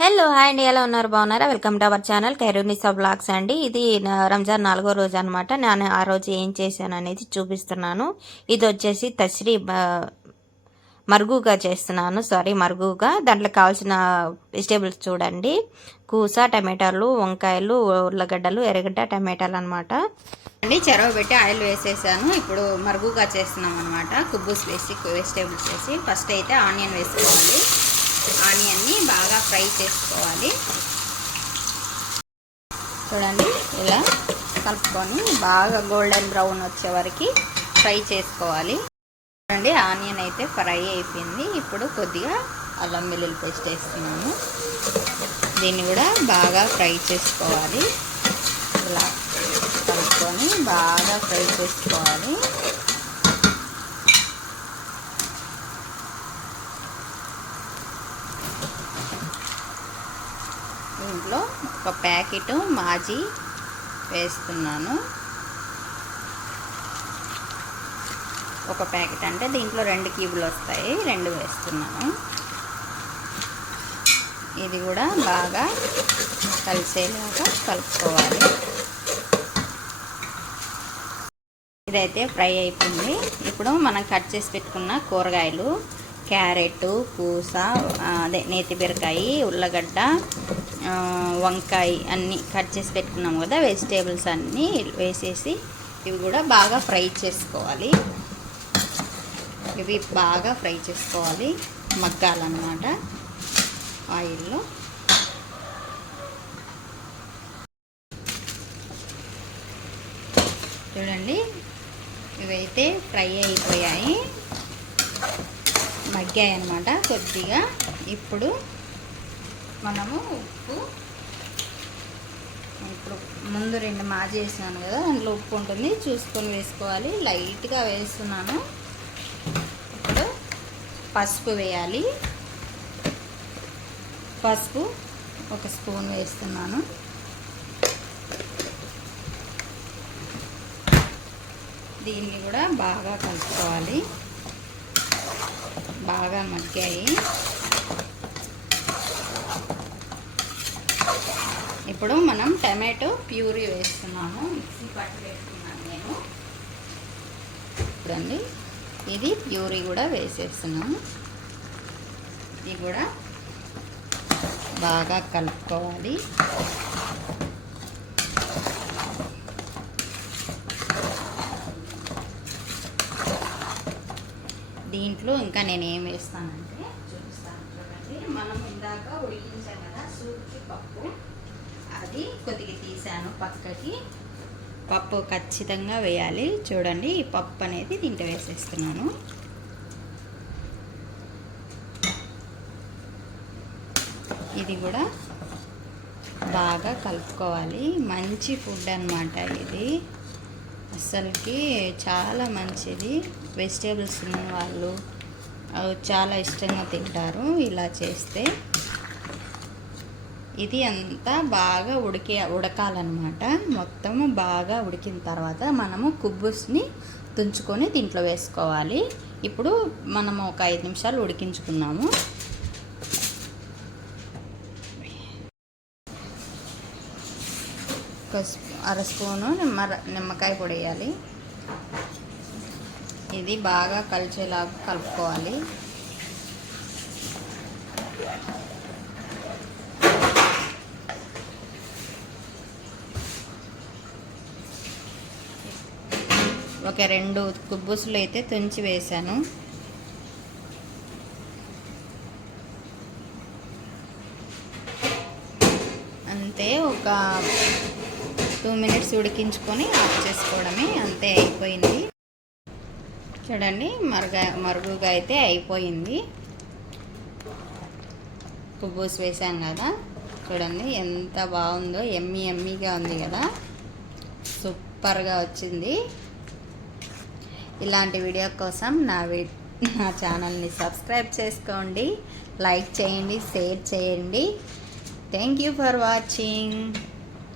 Hello hi అండి. ఎలా ఉన్నారు? బాగున్నారా? Welcome to our channel Khairunnisa blogs అండి. ఇది రంజాన్ నాలుగో రోజు అనమాట నేను ఆ రోజు ఏం చేశాను అనేది చూపిస్తున్నాను. ఇది వచ్చేసి తశ్రీ మరుగుగా చేస్తున్నాను. సారీ మరుగుగా. దాంట్లో కావాల్సిన వెజిటేబుల్స్ చూడండి. కూస టమాటాలు వంకాయలు ఉర్లగడ్డలు ఎర్రగడ్డ టమాటాలు అనమాట అండి చెరవ పెట్టి ఆయిల్ వేసేసాను. ఇప్పుడు మరుగుగా చేస్తున్నాం అనమాట కుబ్బూస్ వేసి వెజిటేబుల్స్ వేసి. ఫస్ట్ అయితే ఆనియన్ వేసుకోవాలి. ఆనియన్ని బాగా ఫ్రై చేసుకోవాలి. చూడండి ఇలా కలుపుకొని బాగా గోల్డెన్ బ్రౌన్ వచ్చే వరకు ఫ్రై చేసుకోవాలి. చూడండి ఆనియన్ అయితే ఫ్రై అయిపోయింది. ఇప్పుడు కొద్దిగా అల్లం వెల్లుల్లి పేస్ట్ వేస్తున్నాను. దీన్ని కూడా బాగా ఫ్రై చేసుకోవాలి. ఇలా కలుపుకొని బాగా ఫ్రై చేసుకోవాలి దీంట్లో ఒక ప్యాకెట్ మాజీ వేస్తున్నాను. ఒక ప్యాకెట్ అంటే దీంట్లో రెండు క్యూబులు వస్తాయి రెండు వేస్తున్నాను. ఇది కూడా బాగా కలిసేలాగా కలుపుకోవాలి. ఇదైతే ఫ్రై అయిపోయింది. ఇప్పుడు మనం కట్ చేసి పెట్టుకున్న కూరగాయలు క్యారెట్ పూస అదే నేతి బీరకాయ ఉల్లగడ్డ వంకాయ అన్నీ కట్ చేసి పెట్టుకున్నాం కదా వెజిటేబుల్స్ అన్నీ వేసేసి ఇవి కూడా బాగా ఫ్రై చేసుకోవాలి. ఇవి బాగా ఫ్రై చేసుకోవాలి మగ్గాలన్నమాట ఆయిల్లో. చూడండి ఇవైతే ఫ్రై అయిపోయాయి. మగ్గాయి అనమాట కొద్దిగా. ఇప్పుడు మనము ఉప్పు ఇప్పుడు ముందు రెండు మాజీ వేసినాను కదా అందులో ఉప్పు ఉంటుంది. చూసుకొని వేసుకోవాలి. లైట్గా వేస్తున్నాను. ఇప్పుడు పసుపు వేయాలి. పసుపు ఒక స్పూన్ వేస్తున్నాను. దీన్ని కూడా బాగా కలుపుకోవాలి. బాగా మగ్గాయి. ఇప్పుడు మనం టమాటో ప్యూరీ వేస్తున్నాము. మిక్సీ పట్టి వేస్తున్నాను నేను. చూడండి ఇది ప్యూరీ కూడా వేసేస్తున్నాము ఇది కూడా బాగా కలుపుకోవాలి. దీంట్లో ఇంకా నేను ఏం వేస్తానంటే చూపిస్తాను చూడండి. మనం ఇందాక ఉడికించాం కదా సూప్కి పప్పు. అది కొద్దిగా తీసాను పక్కకి. పప్పు ఖచ్చితంగా వేయాలి. చూడండి ఈ పప్పు అనేది దీంట్లో వేసేస్తున్నాను. ఇది కూడా బాగా కలుపుకోవాలి. మంచి ఫుడ్ అన్నమాట ఇది. అసలుకి చాలా మంచిది. వెజిటేబుల్స్ ఉన్న వాళ్ళు చాలా ఇష్టంగా తింటారు ఇలా చేస్తే. ఇది అంతా బాగా ఉడికే ఉడకాలన్నమాట. మొత్తము బాగా ఉడికిన తర్వాత మనము కుబ్బుస్ని తుంచుకొని దీంట్లో వేసుకోవాలి. ఇప్పుడు మనము ఒక ఐదు నిమిషాలు ఉడికించుకున్నాము. ఒక అర స్పూను నిమ్మ నిమ్మకాయ పొడి వేయాలి. ఇది బాగా కలిసేలాగా కలుపుకోవాలి. ఒక రెండు కుబ్బుసులు అయితే తుంచి వేశాను అంతే ఒక టూ మినిట్స్ ఉడికించుకొని ఆఫ్ చేసుకోవడమే అంతే అయిపోయింది. చూడండి మరుగ మరుగుగా అయితే అయిపోయింది. కుబ్బూస్ వేసాం కదా. చూడండి ఎంత బాగుందో ఎమ్మి ఎమ్మిగా ఉంది కదా. సూపర్గా వచ్చింది. ఇలాంటి వీడియో కోసం నా వి నా ఛానల్ని సబ్స్క్రైబ్ చేసుకోండి. లైక్ చేయండి షేర్ చేయండి. Thank you for watching.